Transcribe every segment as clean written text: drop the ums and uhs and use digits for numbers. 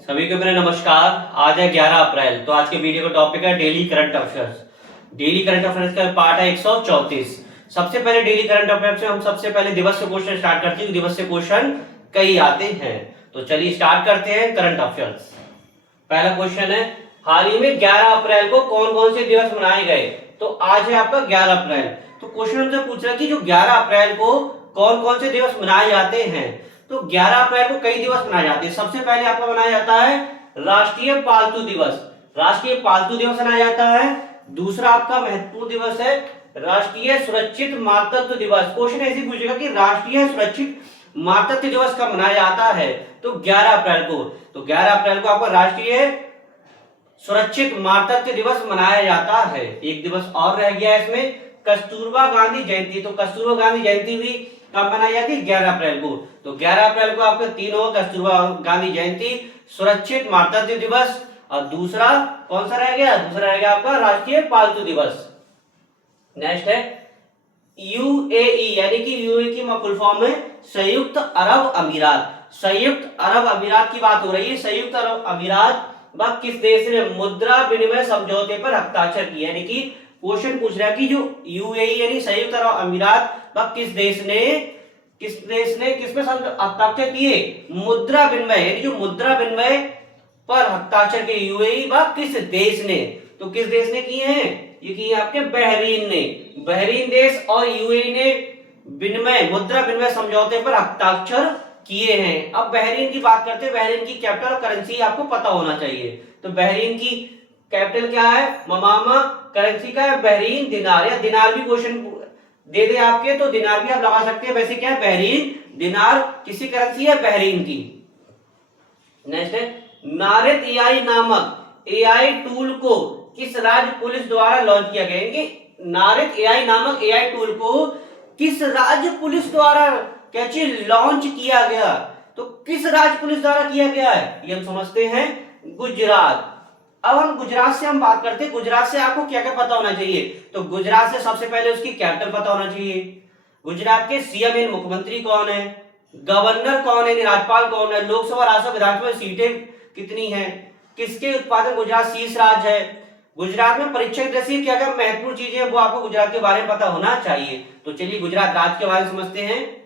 सभी को मेरा नमस्कार। आज है 11 अप्रैल। तो आज के वीडियो का टॉपिक है daily current affairs. Daily current affairs का पार्ट है 134। सबसे पहले डेली करंट अफेयर्स में हम सबसे पहले दिवस से क्वेश्चन स्टार्ट करते हैं। दिवस से क्वेश्चन कई आते हैं, तो चलिए स्टार्ट करते हैं करंट अफेयर्स। पहला क्वेश्चन है, हाल ही में 11 अप्रैल को कौन कौन से दिवस मनाए गए? तो आज है आपका 11 अप्रैल। तो क्वेश्चन हमसे पूछ रहा है कि जो 11 अप्रैल को कौन कौन से दिवस मनाए जाते हैं। तो 11 अप्रैल को कई दिवस मनाए जाते हैं। सबसे पहले आपका मनाया जाता है राष्ट्रीय पालतू दिवस। राष्ट्रीय पालतू दिवस मनाया जाता है। दूसरा आपका महत्वपूर्ण दिवस है राष्ट्रीय सुरक्षित मातृत्व दिवस। क्वेश्चन ऐसे पूछेगा कि राष्ट्रीय सुरक्षित मातृत्व दिवस कब मनाया जाता है? तो 11 अप्रैल को। तो 11 अप्रैल को आपका राष्ट्रीय सुरक्षित मातृत्व दिवस मनाया जाता है। एक दिवस और रह गया है इसमें, कस्तूरबा गांधी जयंती। तो कस्तूरबा गांधी जयंती भी कब मनाई जाती है? 11 अप्रैल को। तो 11 अप्रैल को आपके तीनों, कस्तूरबा गांधी जयंती, सुरक्षित मातृत्व दिवस, और दूसरा कौन सा रह गया? दूसरा रह गया आपका राष्ट्रीय पालतू दिवस। नेक्स्ट है यूएई, यानी कि यूएई की फुल फॉर्म है संयुक्त अरब अमीरात। संयुक्त अरब अमीरात की बात हो रही है। संयुक्त अरब अमीरात व किस देश ने मुद्रा विनिमय समझौते पर हस्ताक्षर किया? यानी कि क्वेश्चन पूछ रहा है कि जो यूएई यानी संयुक्त अरब अमीरात व किस देश ने किस पे हस्ताक्षर किए? मुद्रा विनिमय, यानी जो मुद्रा विनिमय पर हस्ताक्षर किए यूएई व किस देश ने? तो किस देश ने किए हैं? ये किए आपके बहरीन ने। बहरीन देश और यूएई ने मुद्रा विनिमय समझौते पर हस्ताक्षर किए हैं। अब बहरीन की बात करते हैं। बहरीन की कैपिटल और करेंसी आपको पता होना चाहिए। तो बहरीन की कैपिटल क्या है? ममामा। करेंसी का है बहरीन दिनार, या दिनार भी क्वेश्चन दे दे आपके तो दिनार भी आप लगा सकते हैं। वैसे क्या है? बहरीन दिनार किसी करेंसी है बहरीन की। नेक्स्ट है नारित एआई नामक एआई टूल को किस राज्य पुलिस द्वारा लॉन्च किया गया? नारित एआई नामक एआई टूल को किस राज्य पुलिस द्वारा क्या चीज लॉन्च किया गया? तो किस राज्य पुलिस द्वारा किया गया है? ये हम समझते हैं गुजरात। अब हम गुजरात से हम बात करते हैं। गुजरात से आपको क्या क्या पता होना चाहिए? तो गुजरात से सबसे पहले उसकी कैपिटल पता होना चाहिए। गुजरात के सीएम यानी मुख्यमंत्री कौन है? गवर्नर कौन है? राज्यपाल कौन है? लोकसभा राज्यसभा विधानसभा सीटें कितनी हैं? किसके उत्पादन गुजरात शीर्ष राज्य है? गुजरात में परीक्षा की दृष्टि क्या क्या महत्वपूर्ण चीजें हैं वो आपको गुजरात के बारे में पता होना चाहिए। तो चलिए गुजरात राज्य के बारे में समझते हैं।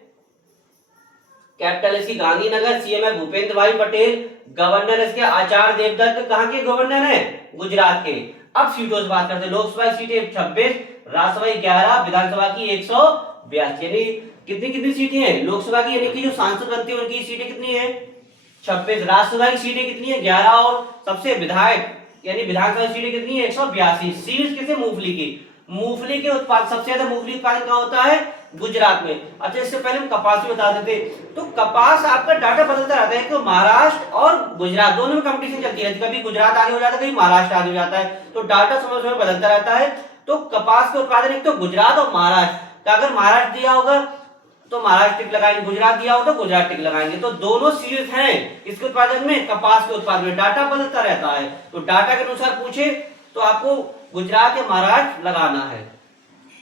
कैपिटल इसकी गांधीनगर, सीएम है भूपेंद्र भाई पटेल, गवर्नर इसके आचार्य देवव्रत। कहां के गवर्नर है? गुजरात के। अब सीटों से बात करते हैं। लोकसभा सीटें 26, राज्यसभा 11, विधानसभा की 182। यानी कितनी कितनी सीटें हैं लोकसभा की? यानी कि जो सांसद बनते हैं उनकी सीटें कितनी है? 26। राज्यसभा की सीटें कितनी है? 11। और सबसे विधायक यानी विधानसभा सीटें कितनी है? 182। सीड्स किसे? मूंगफली की। मूंगफली के उत्पादन सबसे ज्यादा मूंगफली उत्पादन कहां होता है? गुजरात में। अच्छा, इससे पहले हम कपास भी बता देते। तो कपास आपका डाटा बदलता रहता है। तो महाराष्ट्र और गुजरात दोनों में कंपटीशन चलती है। कभी गुजरात आगे हो जाता है, कभी महाराष्ट्र आगे हो जाता है। तो डाटा समय समय बदलता रहता है। तो कपास के उत्पादन एक तो गुजरात और महाराष्ट्र। अगर महाराष्ट्र दिया होगा तो महाराष्ट्र टिक लगाएंगे, गुजरात दिया हो तो गुजरात टिक लगाएंगे। तो दोनों शीर्ष हैं इसके उत्पादन में, कपास के उत्पादन में। डाटा बदलता रहता है। तो डाटा के अनुसार पूछे तो आपको गुजरात या महाराष्ट्र लगाना है।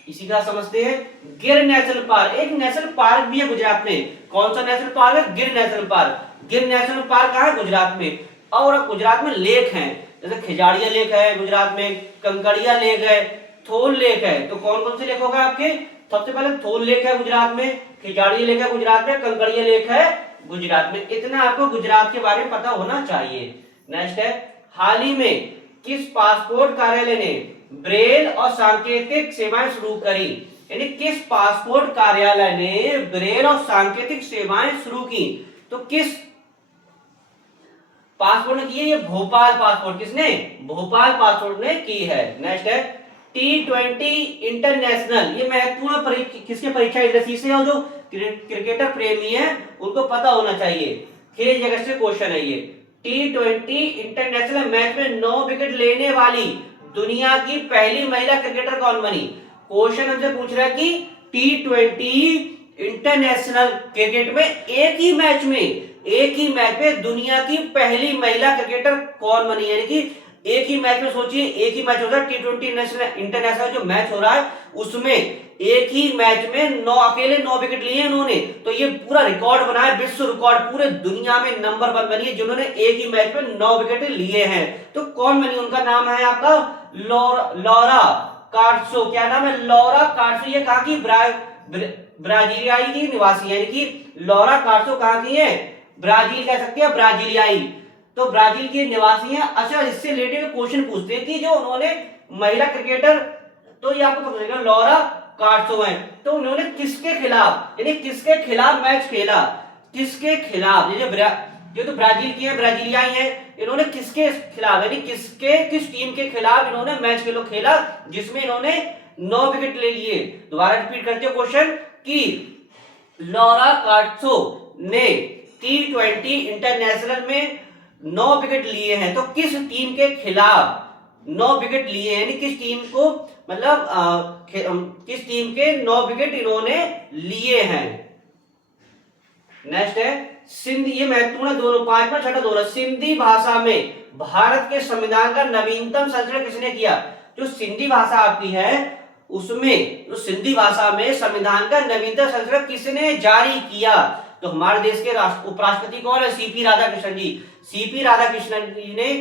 इसी का समझते हैं गिर नेशनल पार्क। एक नेशनल पार्क भी है गुजरात में। कौन सा नेशनल पार्क है? गिर नेशनल पार्क। गिर नेशनल पार्क कहां है? गुजरात में। और गुजरात में लेक हैं, जैसे खिजाड़िया लेक है गुजरात में, कंकड़िया लेक है, थोल लेक है। तो कौन कौन से लेक होगा आपके? सबसे पहले थोल लेक है गुजरात में, खिजाड़िया लेक है गुजरात में, कंकड़िया लेक है गुजरात में। इतना आपको गुजरात के बारे में पता होना चाहिए। नेक्स्ट है हाल ही में किस पासपोर्ट कार्यालय ने ब्रेल और सांकेतिक सेवाएं शुरू करी? यानी किस पासपोर्ट कार्यालय ने ब्रेल और सांकेतिक सेवाएं शुरू की? तो किस पासपोर्ट ने की है? ये भोपाल पासपोर्ट। किसने? भोपाल पासपोर्ट ने की है। नेक्स्ट है T20 इंटरनेशनल। ये महत्वपूर्ण किसके परीक्षा एजेंसी से? और जो क्रिकेटर प्रेमी है उनको पता होना चाहिए। खेल जगत से क्वेश्चन है ये। T20 इंटरनेशनल मैच में 9 विकेट लेने वाली दुनिया की पहली महिला क्रिकेटर कौन बनी? क्वेश्चन हमसे पूछ रहा है कि T20 इंटरनेशनल क्रिकेट में एक ही मैच में दुनिया की पहली महिला क्रिकेटर कौन बनी? यानी कि एक ही मैच में सोचिए, एक ही मैच हो रहा है T20 इंटरनेशनल जो मैच हो रहा है उसमें एक ही मैच में अकेले 9 विकेट लिए उन्होंने। तो ये पूरा रिकॉर्ड बना है, विश्व रिकॉर्ड, पूरे दुनिया में नंबर 1 बनी है जिन्होंने एक ही मैच में 9 विकेट लिए हैं। तो कौन बनी, उनका नाम है आपका लौरा कार्डसो। क्या नाम है, लौरा कार्डसो। ये कहां की, ब्राजीलियाई की निवासी है, यानी कि लौरा कार्डसो कहां की है, ब्राजील कह सकते हैं, ब्राजीलियाई, तो ब्राजील के निवासी हैं। अच्छा, इससे रिलेटेड क्वेश्चन पूछते हैं कि जो उन्होंने महिला क्रिकेटर, तो ये आपको पता चलेगा लौरा कार्डसो है, तो उन्होंने किसके खिलाफ, यानी किसके खिलाफ मैच खेला, किसके खिलाफ, ये तो ब्राजील की है, ब्राजीलियाई है, इन्होंने किसके खिलाफ, यानी किस टीम के खिलाफ इन्होंने मैच खेला जिसमें इन्होंने 9 विकेट ले लिए। दोबारा रिपीट करते हो क्वेश्चन कि लौरा कार्डसो ने T20 इंटरनेशनल में 9 विकेट लिए हैं, तो किस टीम के खिलाफ 9 विकेट लिए हैं, यानी किस टीम को, मतलब किस टीम के 9 विकेट इन्होंने लिए हैं। नेक्स्ट है सिंधी, ये महत्वपूर्ण है, दोनों 5वां 6वां दोनों। सिंधी भाषा में भारत के संविधान का नवीनतम संस्करण किसने किया, जो सिंधी भाषा आपकी है उसमें, जो सिंधी भाषा में संविधान का नवीनतम संस्करण किसने जारी किया, तो हमारे देश के उपराष्ट्रपति कौन है, सीपी राधाकृष्णन जी। सीपी राधाकृष्णन जी ने,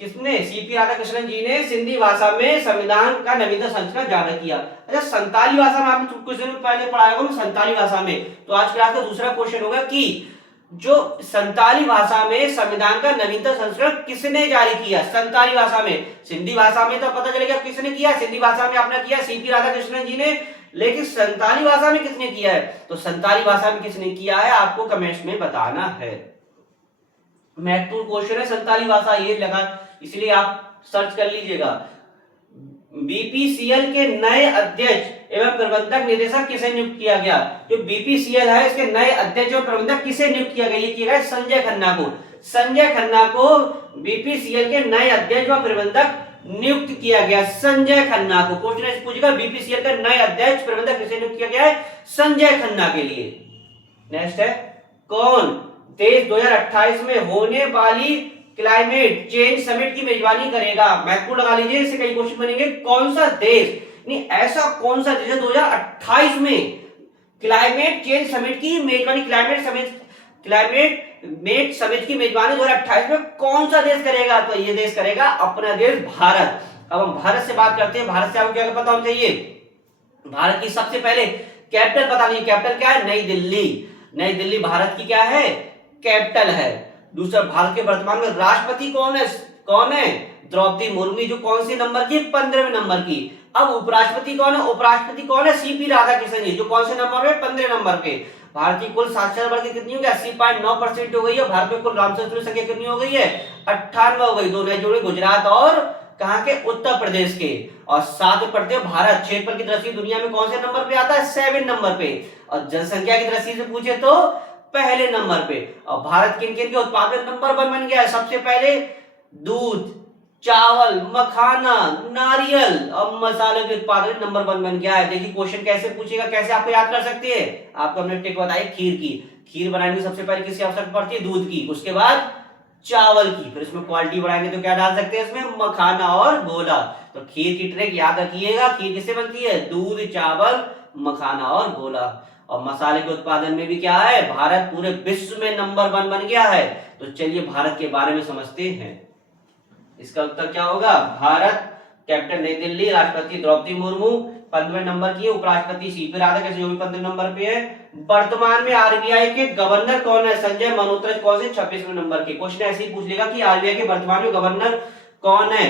किसने, सीपी राधाकृष्णन जी ने सिंधी भाषा में संविधान का नवीनतम संस्करण जारी किया। अच्छा, संताली भाषा में आपने कुछ दिन पहले पढ़ाया होगा संताली भाषा में, तो आज क्लास का दूसरा क्वेश्चन होगा कि जो संताली भाषा में संविधान का नवीनतम संस्करण किसने जारी किया, संताली भाषा में। सिंधी भाषा में तो पता चलेगा किसने किया, सिंधी भाषा में आपने किया सीपी राधाकृष्णन जी ने, लेकिन संताली भाषा में किसने किया है, तो संताली भाषा में किसने किया है आपको कमेंट्स में बताना है। महत्वपूर्ण क्वेश्चन है संताली भाषा, ये लगा, इसलिए आप सर्च कर लीजिएगा। बीपीसीएल के नए अध्यक्ष एवं प्रबंधक निदेशक किसे नियुक्त किया गया, जो बीपीसीएल है इसके नए अध्यक्ष और प्रबंधक किसे नियुक्त किया गया, ये किया गया संजय खन्ना को। संजय खन्ना को बीपीसीएल के नए अध्यक्ष व प्रबंधक नियुक्त किया गया, संजय खन्ना को। क्वेश्चन पूछेगा बीपीसीएल का नए अध्यक्ष प्रबंधक किसे नियुक्त किया गया है, संजय खन्ना के लिए। नेक्स्ट है कौन देश 2028 में होने वाली क्लाइमेट चेंज समिट की मेजबानी करेगा, महत्वपूर्ण लगा लीजिए, इससे कई क्वेश्चन बनेंगे। कौन सा देश, नहीं ऐसा कौन सा देश 2028 में क्लाइमेट चेंज समिट की मेजबानी, क्लाइमेट समिट की मेजबानी 2028 में कौन सा देश करेगा, तो ये देश करेगा अपना देश भारत। अब हम भारत से बात करते हैं, भारत से आपको क्या पता होना चाहिए, भारत की सबसे पहले कैपिटल पता नहीं, कैपिटल क्या है, नई दिल्ली। नई दिल्ली भारत की क्या है, कैपिटल है। दूसरा, भारत के वर्तमान में राष्ट्रपति कौन है, द्रौपदी मुर्मू, जो कौन से नंबर की, 15वें नंबर की। अब उपराष्ट्रपति कौन है, उपराष्ट्रपति कौन है, सीपी राधाकृष्णन जी, जो कौन से नंबर पे, 15 नंबर पे। भारत की कुल साक्षरता बढ़कर कितनी हो गई, 80.9% हो गई है। भारत में कुल ग्राम की संख्या कितनी हो गई है, 98 हो गई। दोनों जोड़े गुजरात और कहां के, उत्तर प्रदेश के। और साथ में पढ़ते हो भारत क्षेत्रफल की दृष्टि दुनिया में कौन से नंबर पे आता है, 7 नंबर पे। और जनसंख्या की दृष्टि से पूछे तो पहले नंबर पे। और भारत किन किन के उत्पादन नंबर 1 बन गया है, सबसे पहले दूध, चावल, मखाना, नारियल और मसाले के उत्पादन नंबर 1 बन गया है। देखिए क्वेश्चन कैसे पूछेगा, कैसे आपको याद कर सकते हैं। आपको हमने ट्रिक बताई खीर की, खीर बनाने की सबसे पहले किसकी आवश्यकता पड़ती है, दूध की, उसके बाद चावल की, फिर इसमें क्वालिटी बढ़ाएंगे तो क्या डाल सकते हैं इसमें, मखाना और गोला। तो खीर की ट्रिक याद रखिएगा, खीर किससे बनती है, दूध, चावल, मखाना और गोला। और मसाले के उत्पादन में भी क्या है, भारत पूरे विश्व में नंबर 1 बन गया है। तो चलिए भारत के बारे में समझते हैं। इसका उत्तर क्या होगा, भारत, कैपिटल नई दिल्ली, राष्ट्रपति द्रौपदी मुर्मू 15वें नंबर की है, उपराष्ट्रपति सीपी राधाकृष्णन जो भी 15वें नंबर पे है। वर्तमान में आरबीआई के गवर्नर कौन है, संजय मल्होत्रा कौन से 26वें नंबर के। क्वेश्चन ऐसे ही पूछ लेगा कि आरबीआई के वर्तमान में गवर्नर कौन है,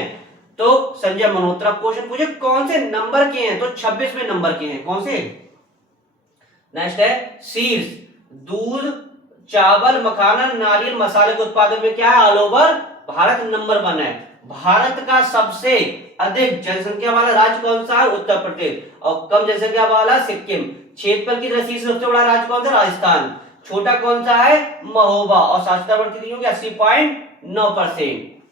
तो संजय मल्होत्रा। क्वेश्चन पूछे कौन से नंबर के हैं, तो 26वें नंबर के हैं, कौन से। नेक्स्ट है सीड्स, दूध, चावल, मखाना, नारियल, मसाले के उत्पादन में क्या है, ऑल ओवर भारत नंबर 1 है। भारत का सबसे अधिक जनसंख्या वाला राज्य कौन सा है, उत्तर प्रदेश। और कम जनसंख्या वाला सिक्किम। क्षेत्रफल की दृष्टि से सबसे बड़ा राज्य कौन सा, राजस्थान। छोटा कौन सा है, महोबा। और साक्षरता दर कितनी होगी, 80.9%।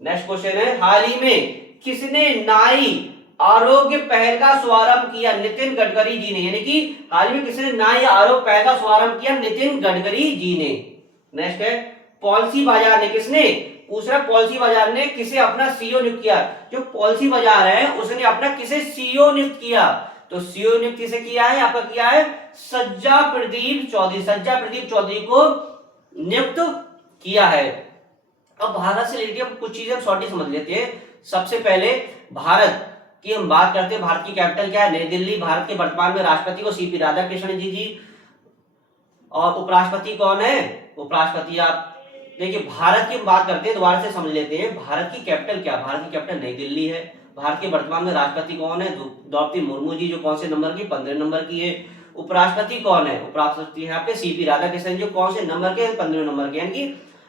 नेक्स्ट क्वेश्चन है, हाल ही में किसने नाई आरोग्य पहल का शुभारंभ किया, नितिन गडकरी जी ने। यानी कि हाल में किसने नाई आरोग्य पहल का शुभारंभ किया, नितिन गडकरी जी ने। नेक्स्ट है, पॉलिसी बाजार ने किसने, पूछ रहा पॉलिसी बाजार ने किसे अपना सीईओ नियुक्त किया। जो पॉलिसी बाजार है उसने अपना किसे सीईओ नियुक्त किया, तो सीईओ नियुक्त किसे किया है, आपका किया है सज्जा प्रदीप चौधरी, सज्जा प्रदीप चौधरी को नियुक्त किया है। अब भारत से रिलेटेड हम कुछ चीजें शॉर्टली समझ लेते हैं। सबसे पहले भारत की हम बात करते हैं, भारत की कैपिटल क्या है, नई दिल्ली। भारत के वर्तमान में राष्ट्रपति को सीपी राधाकृष्णन जी और उपराष्ट्रपति कौन है, उपराष्ट्रपति आप देखिए। भारत की हम बात करते हैं, दोबारा से समझ लेते हैं। भारत की कैपिटल क्या, भारत की कैपिटल नई दिल्ली है। भारत के वर्तमान में राष्ट्रपति कौन है, द्रौपदी मुर्मू जी, जो कौन से नंबर की, 15 नंबर की है। उपराष्ट्रपति कौन है, उपराष्ट्रपति है आपके सीपी राधाकृष्णन जो कौन से नंबर के, 15 नंबर के। यानी कि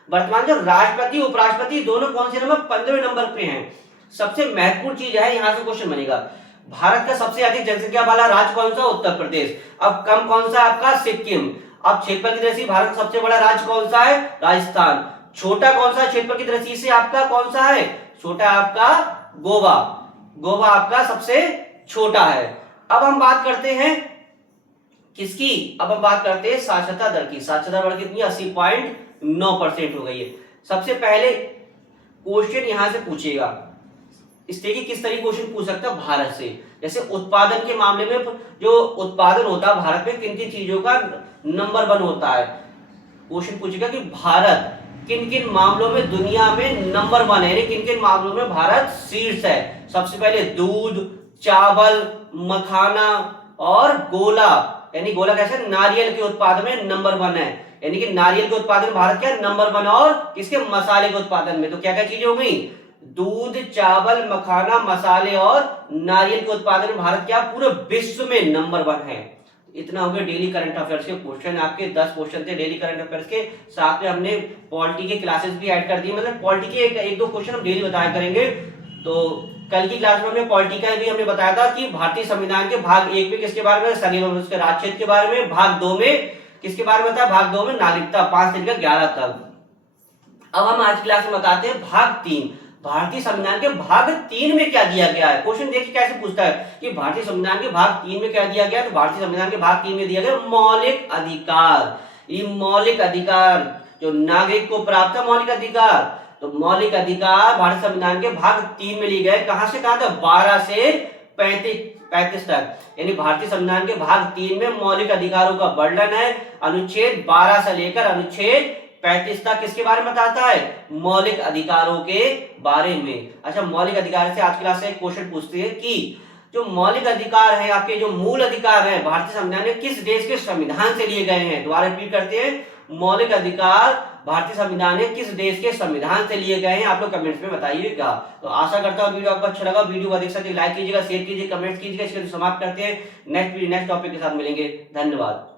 वर्तमान जो राष्ट्रपति उपराष्ट्रपति दोनों कौन से नंबर, 15 नंबर पे हैं। सबसे महत्वपूर्ण चीज है, यहां से क्वेश्चन बनेगा, भारत का सबसे अधिक जनसंख्या वाला राज्य कौन सा, उत्तर प्रदेश। अब कम कौन सा आपका, सिक्किम। अब क्षेत्रफल की दृष्टि भारत का सबसे बड़ा राज्य कौन सा है, राजस्थान। छोटा कौन सा क्षेत्रफल की दृष्टि से आपका कौन सा है, छोटा आपका गोवा, गोवा आपका सबसे छोटा है। अब हम बात करते हैं किसकी, अब हम बात करते हैं साक्षरता दर की। साक्षरता दर कितनी, 80.9% हो गई है। सबसे पहले क्वेश्चन यहां से पूछेगा, इस तरह की किस तरह क्वेश्चन पूछ सकता है भारत से। जैसे उत्पादन के मामले में जो उत्पादन होता है भारत में किन किन चीजों का नंबर 1 होता है, क्वेश्चन पूछेगा कि भारत किन किन मामलों में दुनिया में नंबर 1 है, किन किन मामलों में भारत शीर्ष है। सबसे पहले दूध, चावल, मखाना और गोला, यानी गोला कैसे, नारियल के उत्पादन में नंबर 1 है। यानी कि नारियल के उत्पादन में भारत क्या नंबर 1, और किसके, मसाले के उत्पादन में। तो क्या क्या चीजें हो गई, दूध, चावल, मखाना, मसाले और नारियल के उत्पादन में भारत क्या पूरे विश्व में नंबर 1 है। इतना हो गया डेली करंट अफेयर्स के क्वेश्चन। आपके 10 क्वेश्चन थे डेली करंट अफेयर्स के, साथ में हमने पॉलिटी के क्लासेस भी ऐड कर दिए, मतलब पॉलिटी के एक दो क्वेश्चन हम डेली बताया करेंगे। तो कल की क्लास में हमने पॉलिटी का भी हमने बताया था कि भारतीय संविधान के भाग 1 में किसके बारे में, संघीय एवं उसके राज्य क्षेत्र के बारे में। भाग 2 में किसके बारे में था, भाग 2 में नागरिकता, 5 से लेकर 11 तक। अब हम आज क्लास में बताते हैं भाग 3, भारतीय संविधान के भाग 3 में क्या दिया गया है। क्वेश्चन देखिए कैसे पूछता है कि भारतीय संविधान के भाग 3 में क्या दिया गया है। तो भारतीय संविधान के भाग 3 में दिया गया मौलिक अधिकार। ये मौलिक अधिकार जो नागरिक को प्राप्त है, मौलिक अधिकार, तो मौलिक अधिकार भारतीय संविधान के भाग 3 में लिए गए। कहां से कहां तक, 12 से 35 तक। यानी भारतीय संविधान के भाग 3 में मौलिक अधिकारों का वर्णन है। अनुच्छेद 12 से लेकर अनुच्छेद 35 तक किसके बारे में बताता है, मौलिक अधिकारों के बारे में। अच्छा, मौलिक अधिकार से आज क्लास से एक क्वेश्चन पूछते हैं कि जो मौलिक अधिकार है आपके, जो मूल अधिकार है भारतीय संविधान में किस देश के संविधान से लिए गए हैं। दोबारा रिपीट करते हैं, मौलिक अधिकार भारतीय संविधान में किस देश के संविधान से लिए गए हैं, आप लोग कमेंट्स में बताइएगा। तो आशा करता हूँ वीडियो आपको अच्छा लगा। वीडियो को अधिक से अधिक लाइक कीजिएगा, शेयर कीजिए, कमेंट्स कीजिएगा। इसके समाप्त करते हैं, नेक्स्ट टॉपिक के साथ मिलेंगे। धन्यवाद।